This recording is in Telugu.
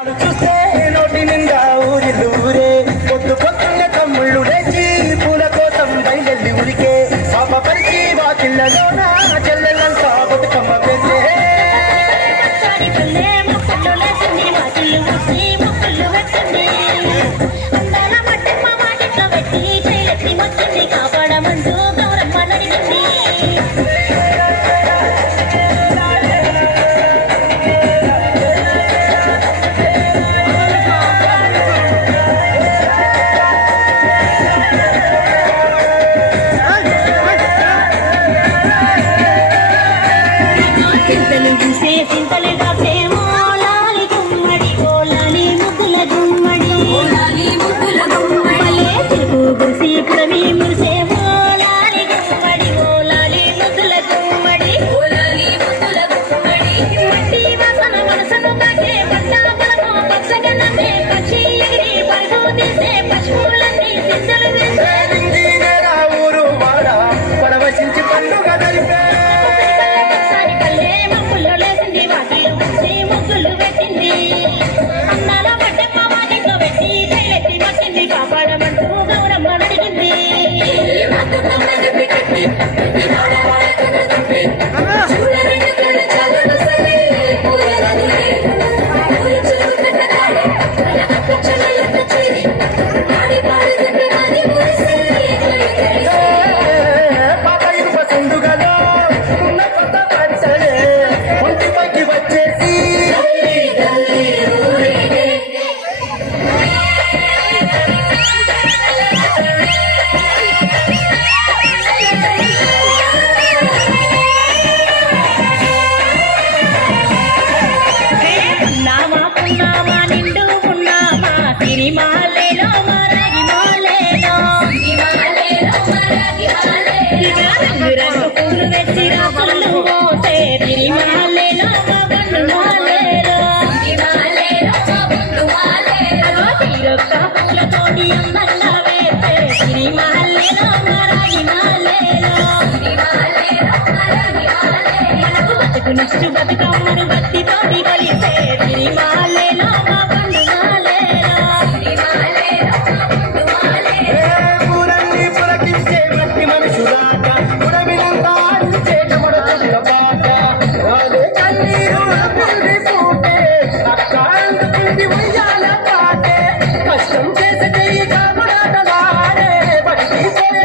చూస్తే నోటి నిండా ఊరిల్లూరే పొద్దు పొద్దున్న తమ్ముళ్ళు లేచి పూల కోసం బయలుదేరి ఉరికే పాప పరిచి వాకిళ్ళలోన చెల్లెలంతా బతుకమ్మ పెద్దే కాపాడమంటూ గౌరమ్మ నడిగింది. చింతలు చూసే చింతలు కాసేమో లాలి గుమ్మడి ఓలాలి ముగ్గుల గుమ్మడి మలే తిరుగు గుసి పురమి మురిసేమో లాలి గుమ్మడి ఓలాలి ముగ్గుల గుమ్మడి మట్టి వాసన మనసును తాకే పట్ట బలమో పచ్చగనమే పక్షి ఎగిరి పరుగు తీసే పశువులన్నీ చింతలు వేసే ఊరు వాడ పడవసించి పండుగ జరిపే ముగ్గులు పెట్టింది. అన్నాల పట్టమ్మ వాటితో పెట్టి చెయ్యెత్తి పట్టింది. కాపాడమంటూ గౌరమ్మ నడిగింది. పాత ఇనుప సింధుగలో ఉన్న కొత్త పచ్చలే ఒంటిపైకి వచ్చేసి పున్నామా పున్నామా నిండు పున్నామా సిరిమాలేలో మరగి మాలేలో రంగు రంగు పూలు వెచ్చి రాసులు మోసే సిరిమాలేలో పండు మాలేలో తీరొక్క పూలతోటి అందంగా వేసే సిరిమాలేలో మరగి మాలేలో మనకు బతుకునిచ్చు బతుకమ్మను